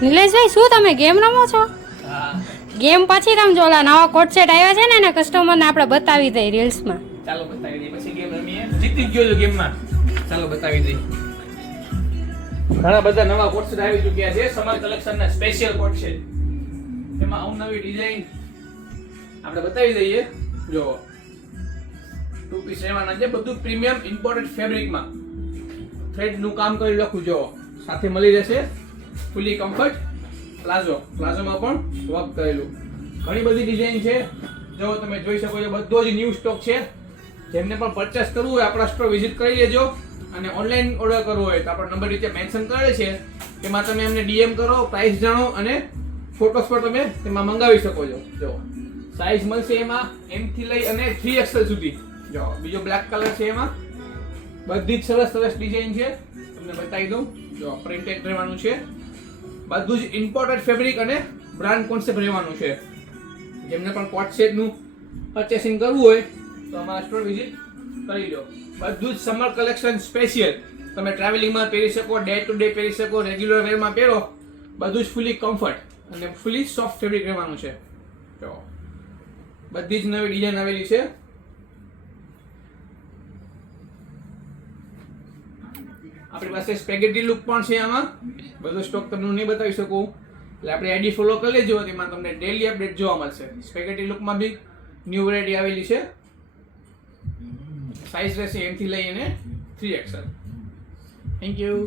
નિલેશભાઈ શું તમે ગેમ રમો છો? હા ગેમ પછી રમજો. ઓલા નવા કોટ સેટ આવ્યા છે ને એના કસ્ટમરને આપણે બતાવી દઈએ રીલ્સમાં. ચાલો બતાવી દઈએ પછી ગેમ રમીએ. જીતી જ ગયો છું ગેમમાં. ચાલો બતાવી દઈએ. ઘણા બધા નવા કોટ સેટ આવી ચૂક્યા છે. સમર કલેક્શનના સ્પેશિયલ કોટ સેટ. એમાં અવનવી ડિઝાઇન આપણે બતાવી દઈએ. જો ટુ પીસ રહેવાના છે. બધું પ્રીમિયમ ઇમ્પોર્ટેડ ફેબ્રિકમાં થ્રેડ નું કામ કરી લખું. જો સાથે મળી રહેશે ફૂલી કમ્ફર્ટ પ્લાઝોમાં પણ વર્ક કરેલું. ઘણી બધી ડિઝાઇન છે. જો તમે જોઈ શકો છો બધો જ ન્યૂ સ્ટોક છે. જેમને પણ પરચેસ કરવું હોય આપણા સ્ટોર વિઝિટ કરી લેજો. અને ઓનલાઈન ઓર્ડર કરવો હોય તો આપણો નંબર નીચે મેન્શન કરેલ છે. તેમાં તમે એમને ડીએમ કરો, પ્રાઇસ જાણો અને ફોટોસ પર તમે તેમાં મંગાવી શકો છો. જો સાઇઝ મળશે એમાં M થી લઈ અને 3XL સુધી. જો બીજો બ્લેક કલર છે. એમાં બધી જ સરસ સરસ ડિઝાઇન છે. તમને બતાવી દઉં. જો પ્રિન્ટેડ રહેવાનું છે. બધું જ ઇમ્પોર્ટેડ ફેબ્રિક અને બ્રાન્ડ કોન્સેપ્ટ રહેવાનું છે. જેમને પણ કોટ સેટ નું પરચેસિંગ કરવું હોય તો અમારા સ્ટોર વિઝિટ કરી લો. બધું જ સમર કલેક્શન સ્પેશિયલ. તમે ટ્રાવેલિંગમાં પહેરી શકો, ડે ટુ ડે પહેરી શકો, રેગ્યુલર વેરમાં પહેરો. બધું જ ફૂલી કમ્ફર્ટ અને ફૂલી સોફ્ટ ફેબ્રિક રહેવાનું છે. જો બધી જ નવી ડિઝાઇન આવેલી છે. આપણી પાસે સ્પેગેટી લુક પણ છે. આમાં બધો સ્ટોક તમને નહીં બતાવી શકું એટલે આપણે આઈડી ફોલો કરી લેજો. તેમાં તમને ડેલી અપડેટ જોવા મળશે. સ્પેગેટી લુકમાં બી ન્યૂ વેરાયટી આવેલી છે. સાઇઝ રહેશે M થી લઈને 3XL. Thank you.